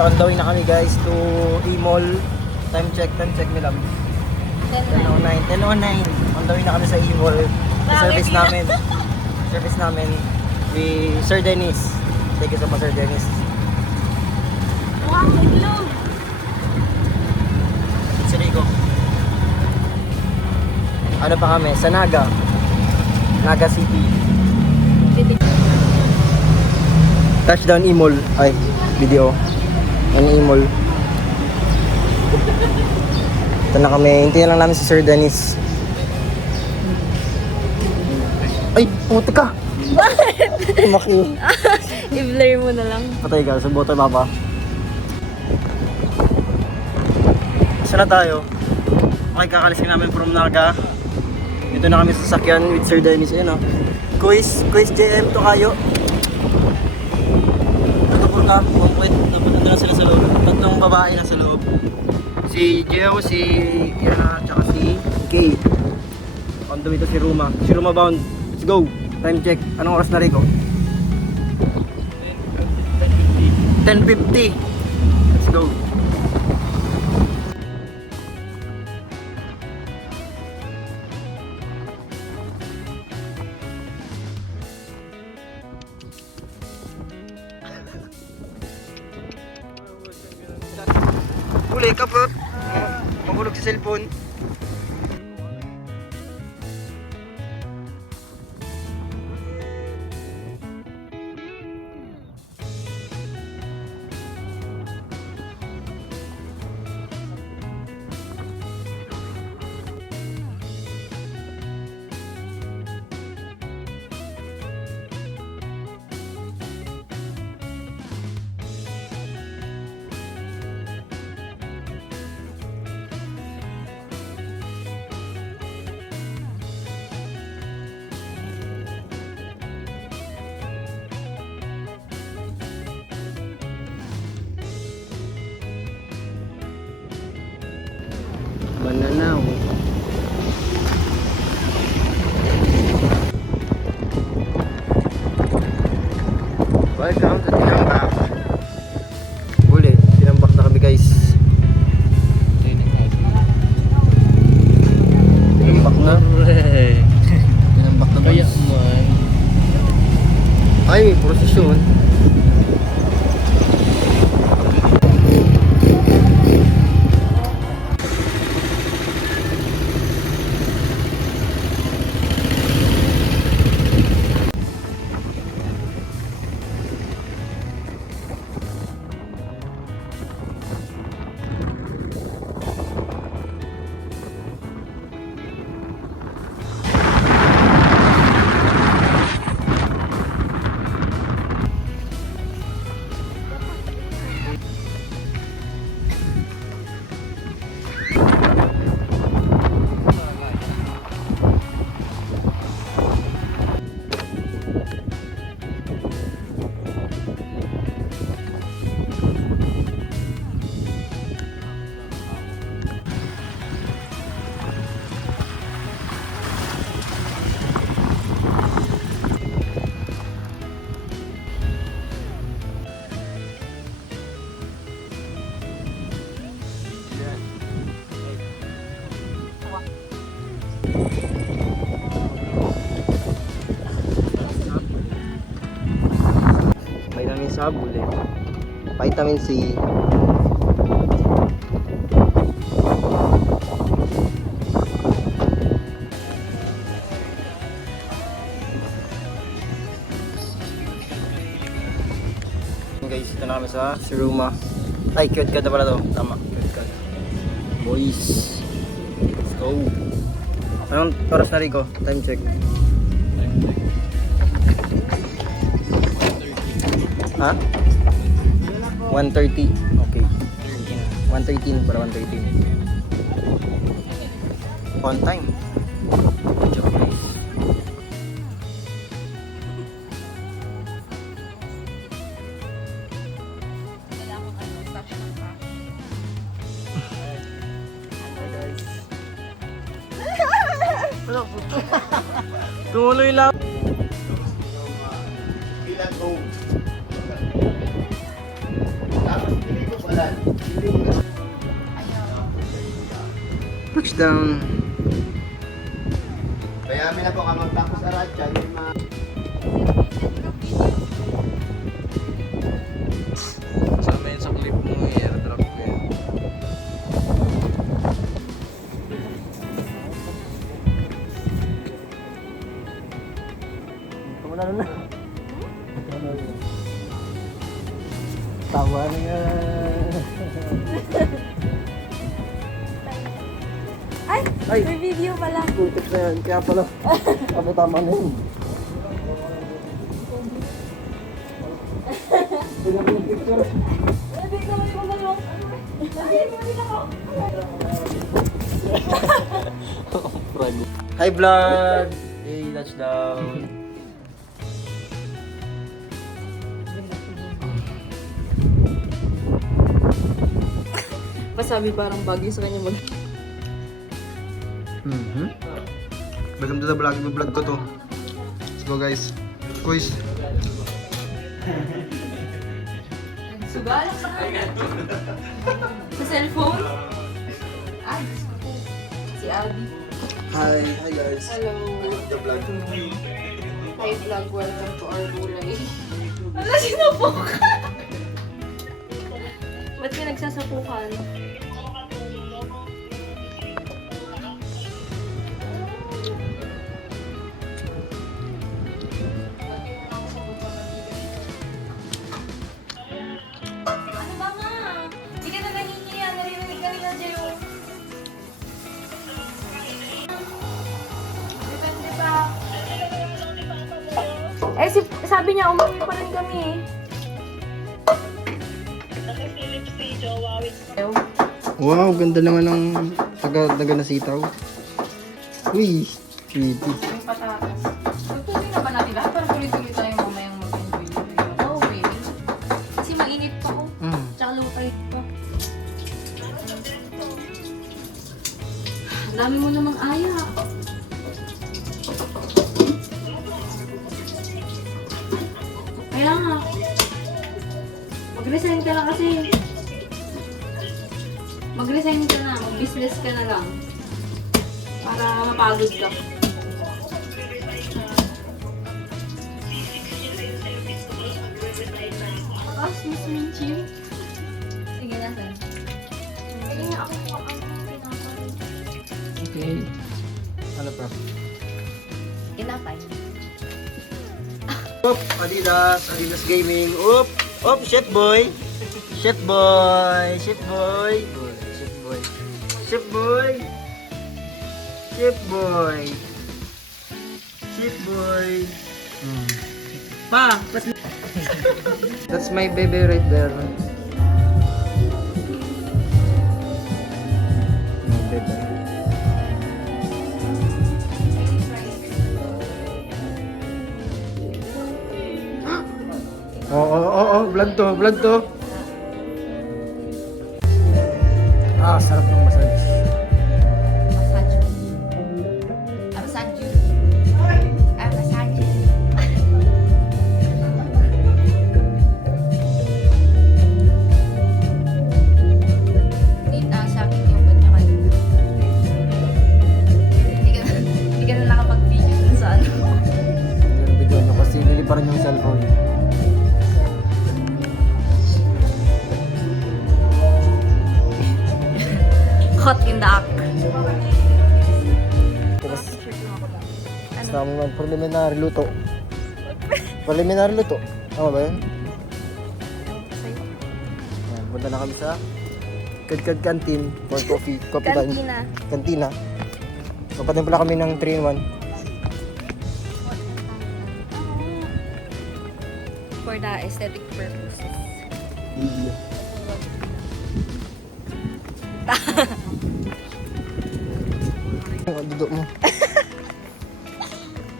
On the way na kami guys to E-Mall. Time check me lang. 10:09. On the way na kami sa E-Mall. Sa service namin. Service namin. Sir Dennis. Thank you so much, Sir Dennis. Wow, hello! Si Rico. Ano pa kami? Sa Naga. Naga City. Touchdown E-Mall. Ay, video. Ang E-Mall. Ito na kami. Hintayin lang namin si Sir Dennis. Ay, puti ka! Bakit? Maki. I-blur mo na lang. Patay ka. Sa boto baba. Saan na tayo? Okay, kakalis ka namin from Naga. Dito na kami sa sasakyan with Sir Dennis. Ayun o. Quiz JM to kayo. Natupur ka. Wait, napunta na sila sa loob. Tatlong babae na sa loob. Si Geo, si Yana, tsaka si Kay. On the way to si Ruma. Si Ruma bound. Let's go. Time check. Anong oras na Rico? 10:50. Let's go. Huli ka bro. Mahulog sa cellphone. Bananaw. Welcome to Tinambak. Huli, Tinambak na kami guys. Tinambak na. Tinambak na Kaya boys. man. Ay, may prosesyon. Vitamin sabul eh. Vitamin C. Guys, ito na kami sa Siruma. Ay, cute ka na pala to. Tama, cute ka. Boys. Let's go. Anong oras na Rico? Time check. Ha? 1:30. Okay. 1:13 para 1:13. On time. Good job guys. Tumuloy lang. Bilang home. Tapos hindi ko Touchdown. Kaya amin na po ka magtapos arat dyan yung mga... Sama yun sa clip mo, airdrop ko yun. Tumulalo na. Tawa na nga. Ay, Ay. may video pala. Putik na yan. Kaya pala. Kami tama na yun. Tingnan mo yung picture. Sabi ko, may gumawa. Sabi ko, may gumawa. Hi vlog! Hey, touchdown! Pasabi parang bagay sa kanya mag... Welcome to the vlog. Vlog ko to. Let's go guys. Quiz. Sugal? Sa cellphone? Ay, si Albi. Hi guys. Hello. The vlog. Hi vlog, welcome to our gulay. Wala, sinapukan! Ba't ka nagsasapukan? Ano ba nga? Hindi ka na nahihiya, narinig ka nila Jero. Depende pa. Eh, sabi niya, umuwi pa rin kami eh. Wow, ganda naman ng taga na sitaw. Uy, pretty. Yung patatas. Tutuloy na ba natin lahat? Para tuloy-tuloy tayo mamayang mag-enjoy ng video. No way. Kasi mainit pa ko. Tsaka low tide pa. Ang dami mo namang aya. Kaya nga. Mag-resign ka lang kasi. Mag-resign ka na. Mag-business ka na lang. Para mapagod ka. Mas minchim. Sige na, sir. Sige nga ako po ang pinapay. Okay. Ano pa? Pinapay. Oop, Adidas, Adidas Gaming. Oop, oop, chef boy. Chef boy, chef boy. Chef boy. Chef boy. Chef boy. Chef boy. Pa, that's my baby right there. My baby. Vlog to, vlog to. Ah, sarap ng massage. Massage. Ah, massage you. Ah, massage you. Sa akin yung ba't niya kayo. Hindi ka na nakapag-video dun sa ano. Yung video nyo kasi nili pa rin yung cellphone. Hot in the act. Tapos, basta mo man, preliminary luto. Preliminary luto. Tama ba yun? Yan, punta na kami sa Kadkad Canteen for coffee. Coffee time. Kantina. Kantina. Papatin pala kami ng 3-in-1. For the aesthetic purposes. Video. Ang dudok mo.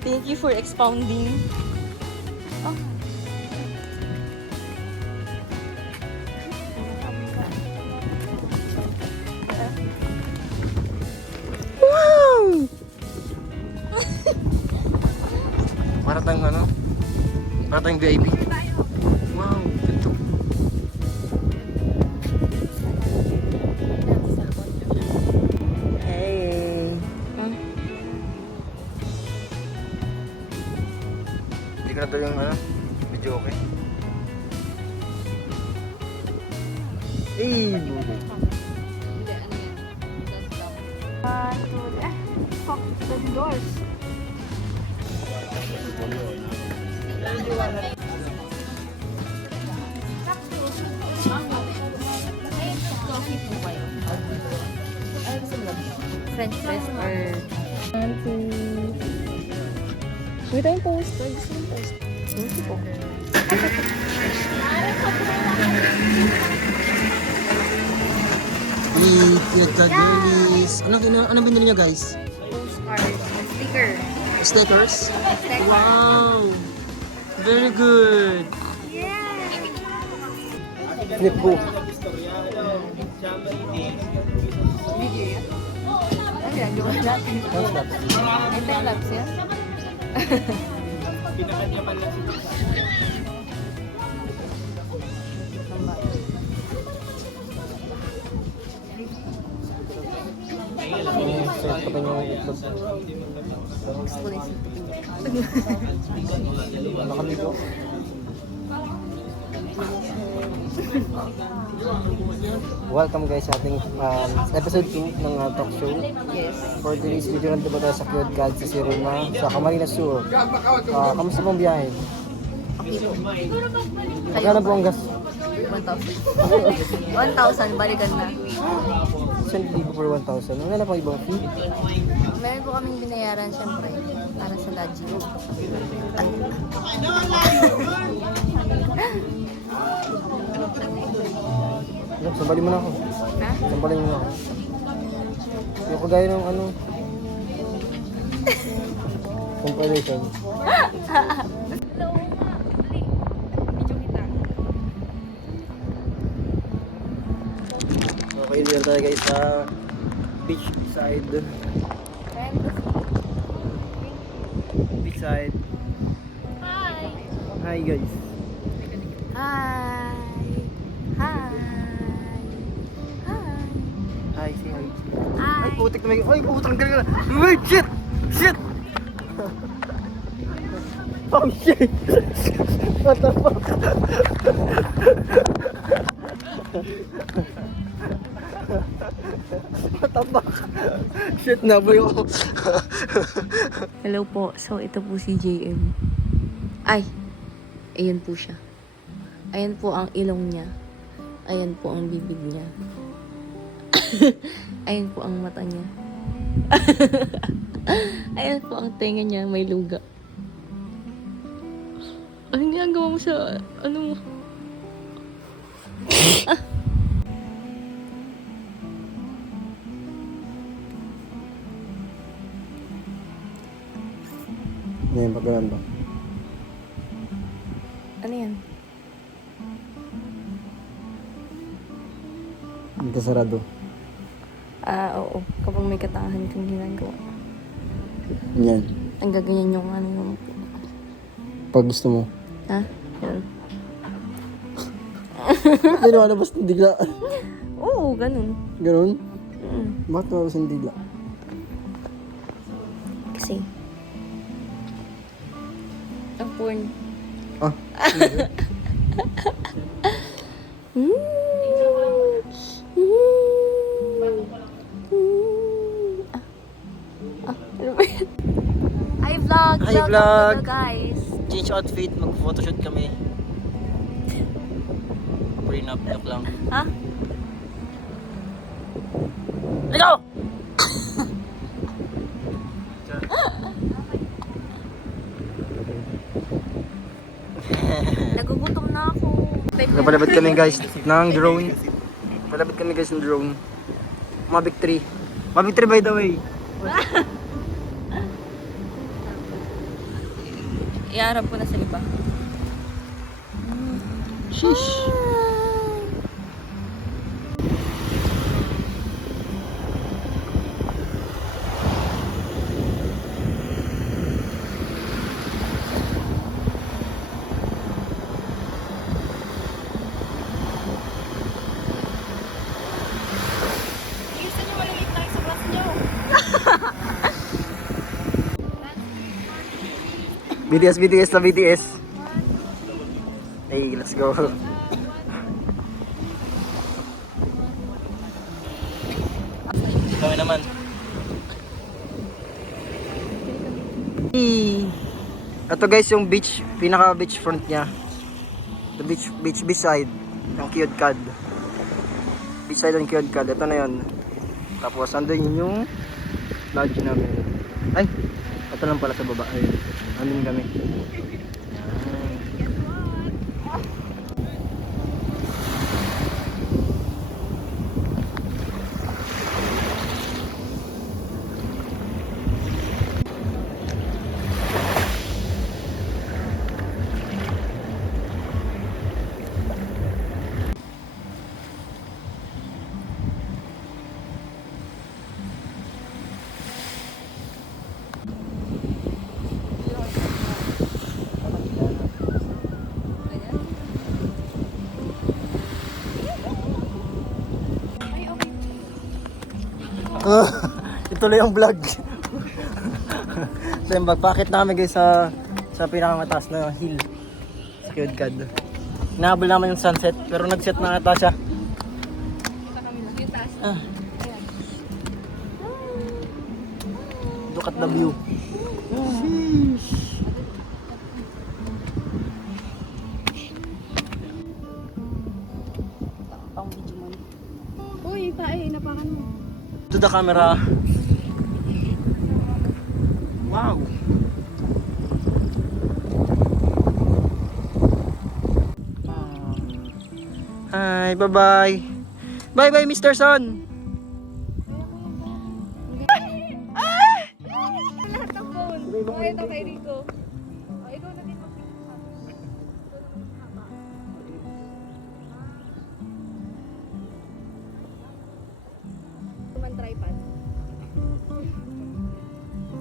Thank you for expounding. Oh. Wow! Para tayong ano? Para tayong VIP. Wow, ganito. Sarado yung ano, video okay. Hindi, ano yan? Fuck the doors. Coffee po kayo. Ay, gusto mo lang. French press or... Wait tayong post. Ay, gusto yung post. Gusto po. Pinagka-girlies. Ano binili niya guys? Postcard. Sticker. Stickers? Sticker. Wow! Very good! Flip book. Video yan? Ano yan? Gawa natin. May time-lapse yan? Gusto ko na isipin. Nakaligo. Welcome guys sa ating episode 2 ng talk show. Yes. For today's video, nandito tayo sa Cute God sa Sirona, sa Camarines Sur. Kamusta pong biyahe? Okay po. Magkano po ang gas? 1,000. 1,000, balikan na. Saan libo for 1,000? Wala na pang ibang fee? Meron po kaming binayaran syempre para sa lodging. Sambali mo na ako. Ha? Sambali mo na ako. Yung kagaya ng ano. Compilation. Okay, dito tayo guys sa beach side. Beach side. Hi. Hi guys. Hi. Hi. Hi. Hi, say hi. Hi. Ay, putik na may... Ay, putik na! Wait, shit! Shit! Oh, shit! What the fuck? What the fuck? Shit, naboy ako. Hello po. So, ito po si JM. Ay! Ayan po siya. Ayan po ang ilong niya. Ayan po ang bibig niya. Ayan po ang mata niya. Ayan po ang tenga niya. May luga. Anong ginagawa mo sa... Ano mo? Ngayon, pagkalan ba? Ano yan? Hindi ka sarado. Oo. Kapag may katahan kang ginagawa. Yan. Ang gaganyan yung ano yung... Pag gusto mo. Ha? Yan. Hindi naman nabas ng digla. Oo, ganun. Ganun? Mm. Bakit nabas ng digla? Kasi... Ang porn. Ah. Hi vlog! Hi, Welcome vlog! to the guys! Change outfit, mag-photoshoot kami. Prenup, joke lang. Ha? Let's go! Nagugutom na ako. Napalabad kami guys ng drone. Palabad kami guys ng drone. Mavic 3. Mavic 3 by the way. Iarap ko na sa iba. Sheesh. BTS na BTS. Hey, let's go. Kami naman. Ito guys yung beach, pinaka beach front niya. The beach side ng Kyodcad. Beach side ng Kyodcad. Ito na yun. Tapos andun yun yung lodge namin. Ay, ito lang pala sa baba. Ay, andun kami. Ituloy yung vlog. So yung bagpakit namin guys sa pinakamataas na hill sa Kyodcad. Nahabol naman yung sunset pero nag-set na ata siya. Look at the view. Uy, tae, napakan mo. To the camera. Wow. Hi, bye-bye. Bye-bye, Mr. Son. Lahat ng phone. Ito kay Rico. Ikaw na din man tripod.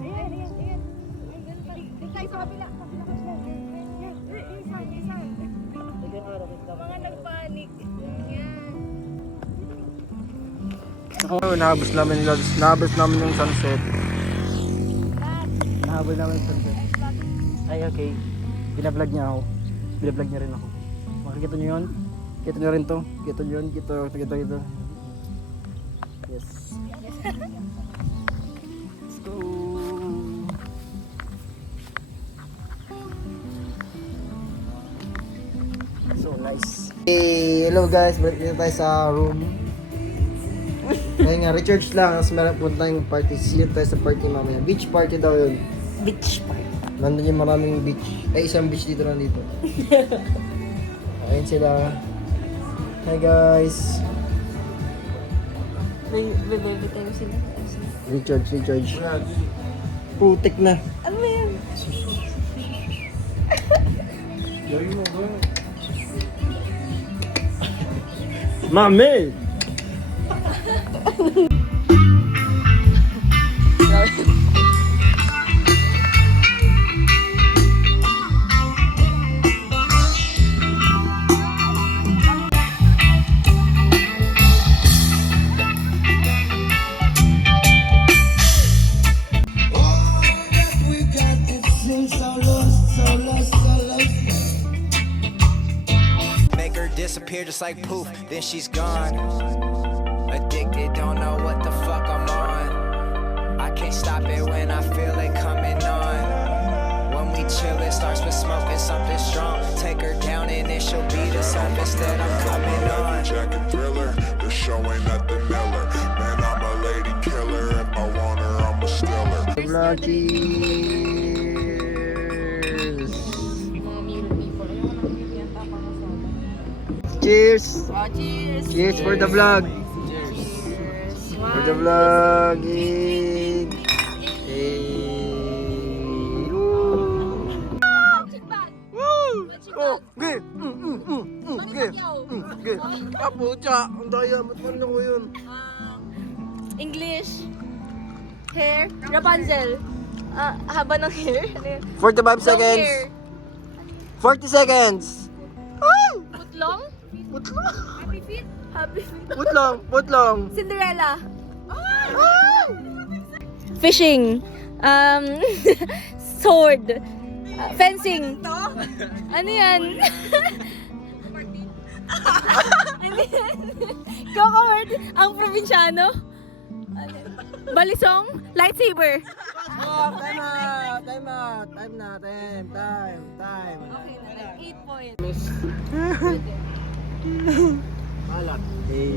Ayan. Dito tayo sa kabila. Isa. Mga nagpanik. Yan. Nahabos namin yung sunset. Nahabol namin yung sunset. Ay, okay. Binablog niya ako. Binablog niya rin ako. Makikita niyo yun? Kita niyo rin to. Kita niyo yun. Kita. Yes. Let's go. So nice. Hey, hello guys. Balik dito tayo sa room. Kaya nga, recharge lang. Tapos meron punta yung party. See tayo sa party mamaya. Beach party daw yun. Beach party. Nandun yung maraming beach. Ay, isang beach dito na dito. Ayun sila. Hi guys. Baby tayo sila. Recharge. Putik na. Ano ba yan? Mami! Make her disappear just like poof, then she's gone. Addicted, don't know what the fuck I'm on. I can't stop it when I feel it coming on. When we chill, it starts with smoking something strong. Take her down and then she'll be the surface that I'm coming on. Jacket thriller, the show ain't nothing Miller. Man, I'm a lady killer. If I want her, I'm a stealer. Vlog, cheers! Cheers! Cheers for the vlog! For the vlog! Hey! Woo! Oh! Okay! Okay! Okay! Ah, pucha! Ang daya! Ba't man ako yun? English. Hair. Rapunzel. Haba ng hair. Ano yun? 45 Long seconds! hair. 40 seconds! Putlong? Putlong! Happy feet. Putlong! Cinderella. Fishing. Sword. Fencing. Ano yan? Coco Martin, ang probinsyano. Balisong, lightsaber. Oh, time out! Time out! Time na! Time! Okay na, 8 points. Alat. Hey.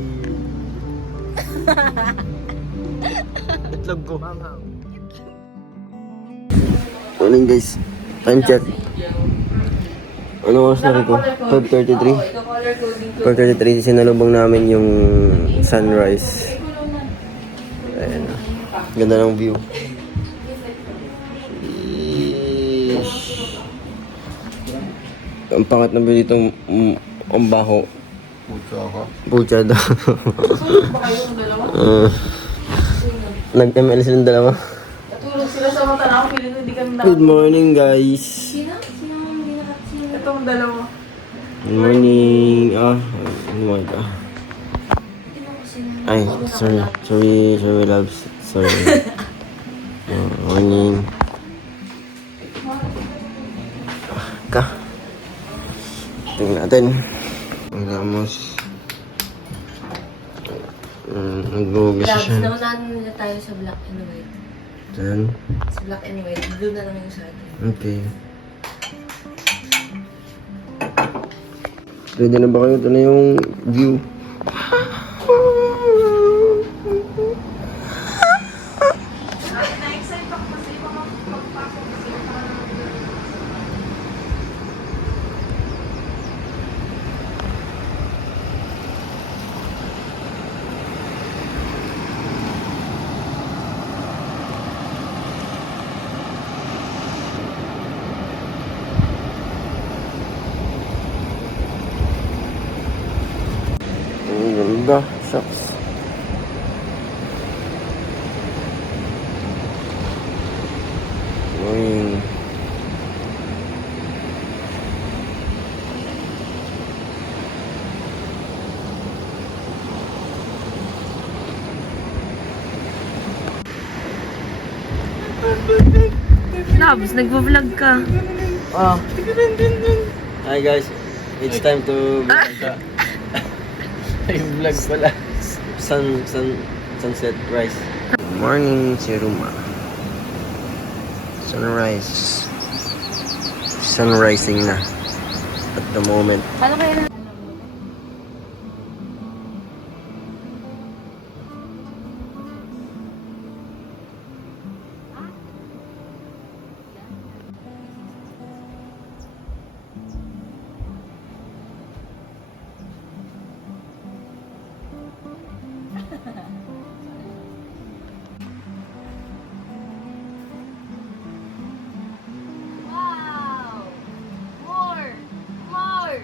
Itlog ko. Manghang. Morning guys. Time check. Ano oras na rin ko? 12:33. 12:33 sinalubong namin yung sunrise. Ayan. Ganda ng view. Ish. Ang pangat ng view dito, ang baho. Pucha daw. Nag-ML silang dalawa. Natulog sila sa mata na ako, feeling ko hindi kami Good morning guys. Sino? Sino ang hindi nakasino? Itong dalawa. Good morning. Oh my god. Ay, sorry loves. Sorry. Morning. Tingnan natin. Vamos. Nag-google Labs, siya. naunahan muna tayo sa black and white. Saan? Sa black and white, blue na lang yung sa atin. Okay. Ready na ba kayo? Ito na yung view. Ang ganda. Shucks. Morning. Labs, nagvo-vlog ka. Oh. Hi guys. It's time to vlog. Vlog pala. Sunset rise. Good morning, Siruma. Sunrise. Sunrising na. At the moment. Paano kaya Wow! More! More!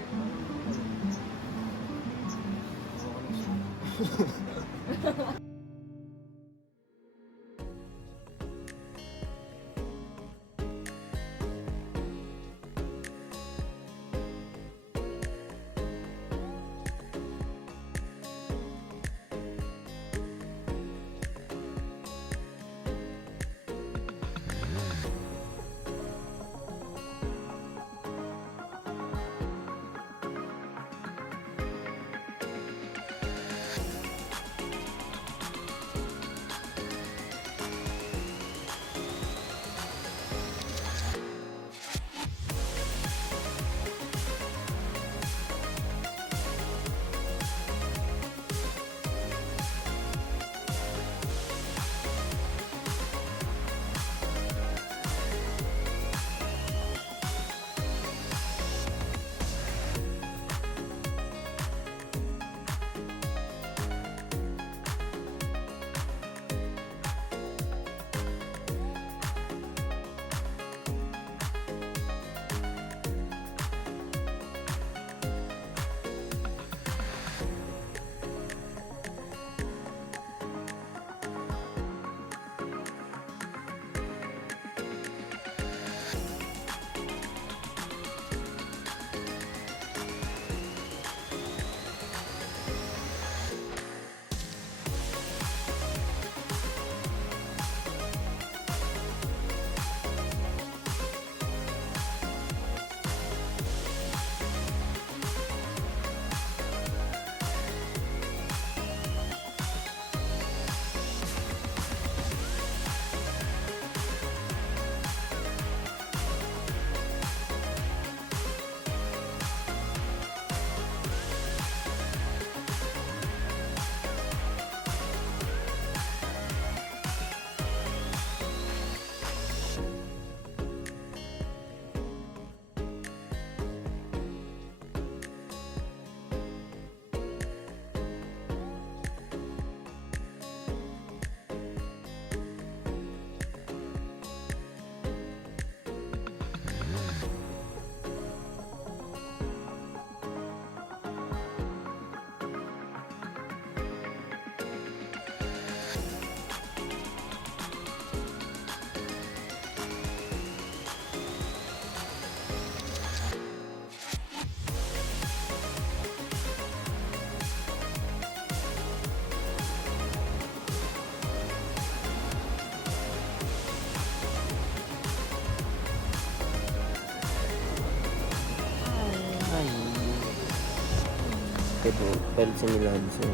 palit sa nila sa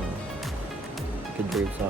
kid-drive sa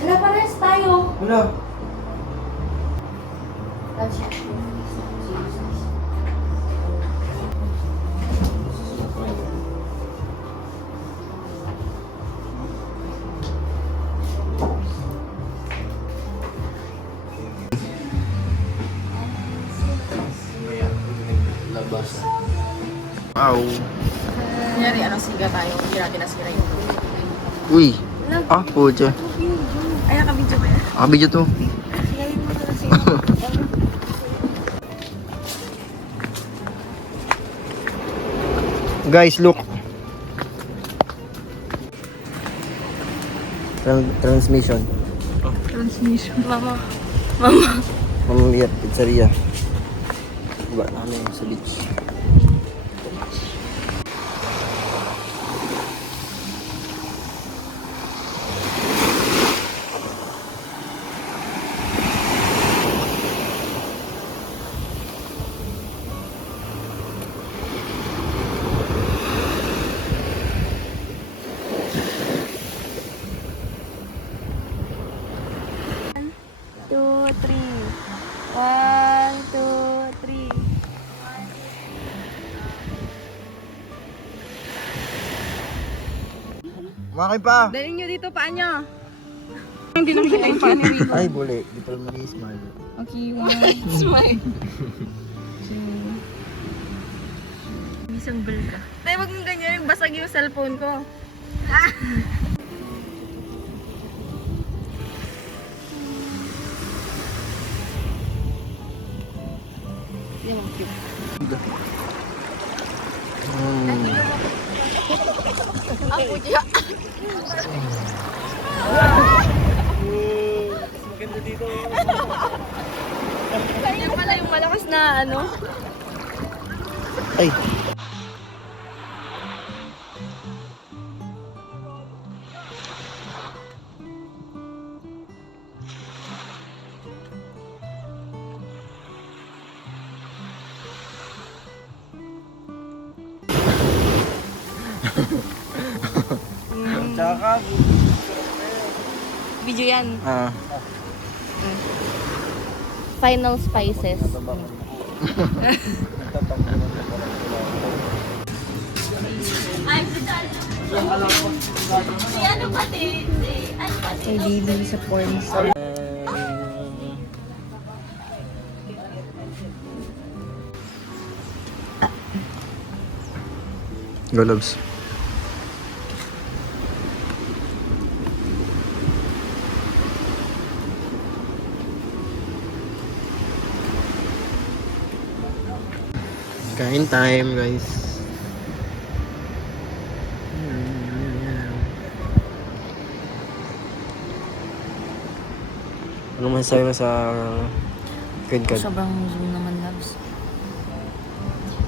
Wala, parehas tayo. Wala. Wow. Kunyari, siga tayo. Hindi natin nasira yung Uy. Ah, pucha. Ay, nakabidyo ba yan? Video to. Guys, look. Transmission. Mama. Mamamiyat, pizzeria. Diba namin sa beach. Makay pa! Dalhin nyo dito, paa nyo. Hindi nakikita yung paa ni Rico. Ay, buli. Di pala mag-smile. Okay, one. Smile. Isang bal ka. Tayo, wag mong ganyan. Basag yung cellphone ko. Ang putya. Kaya pala yung malakas na ano. Ay! Tsaka Video yan. Ah. Final spices. Kay baby sa porn star. Go, loves. Kain time, guys. Ano masasabi mo sa Good Cut? Sobrang zoom naman, loves.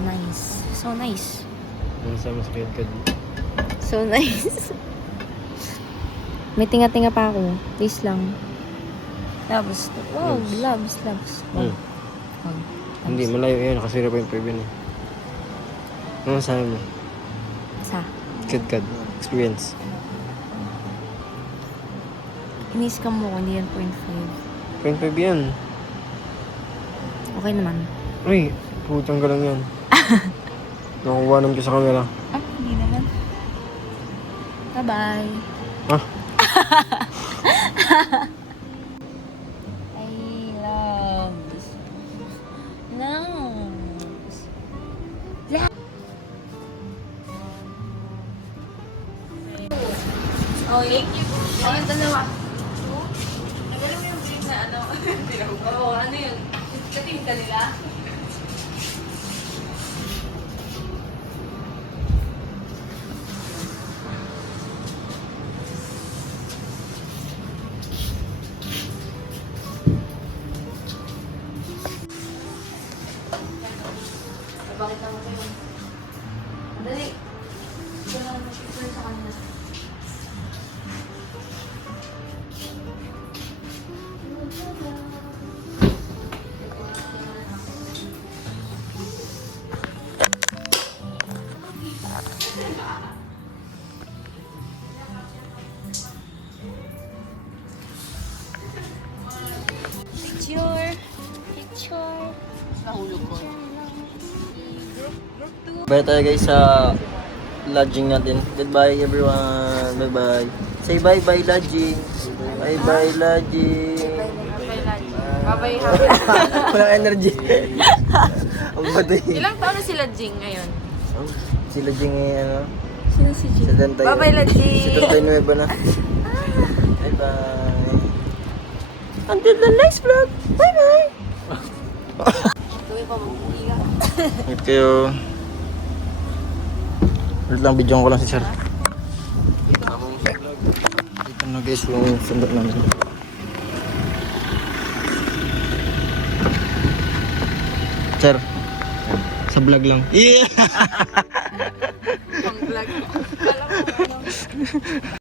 Nice. So nice. Ano masasabi mo sa Good Cut? So nice. May tinga-tinga pa ako. Please lang. Loves. Wow, loves. Wow. Hmm. Hindi, malayo yan. Naka 0.5 yun eh. Ano masasabi mo? Sa. Good Cut. Experience. Inis-scam mo ko, hindi yan 0.5. 0.5 yan. Okay naman. Uy, putang ka lang yan. Nakukuhanan ko sa camera. Ah, hindi naman. Bye-bye. Ah? I loves. Loves. Oh, thank you. Ayun, dalawa. Nagaling mo yung drink na ano? Oo, ano yun? Katinta nila? Bakit naman kayo? Dali. Ito lang mag-picture sa kanila. Picture. Nahulog ko. bye tayo guys sa lodging natin. Goodbye everyone. Bye-bye. Say bye-bye lodging. Bye-bye lodging. Bye-bye, happy. Walang energy. Ang batay. Ilang taon na sila Jing ngayon? Si lodging eh, ano? Sino si Jim? Si Dantay. Bye-bye, lodging. Si Dantay Nueva na. Bye-bye. Until the next vlog. Bye-bye. Gawin pa mag-iiga. Thank you. Wait lang, video ko lang si Sir. Ito na guys yung sundot namin. Sir, sa vlog lang. Yeah! Pang vlog. Kala ko ano.